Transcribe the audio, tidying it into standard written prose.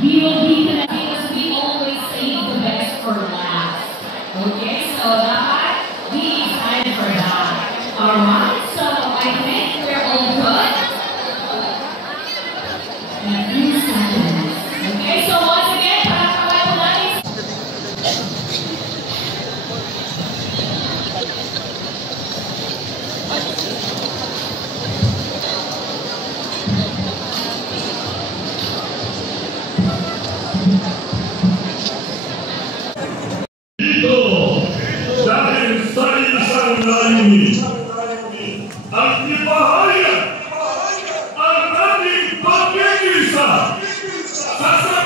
We will be connected because we always save the best for last. Okay, so dapat be excited for that. Alright, so I think we're all good. In a few seconds. Okay, so once again, palakpakan po natin. Dito, dahil sa isang layunin, ang ipahayag ang ating pag-iisa sa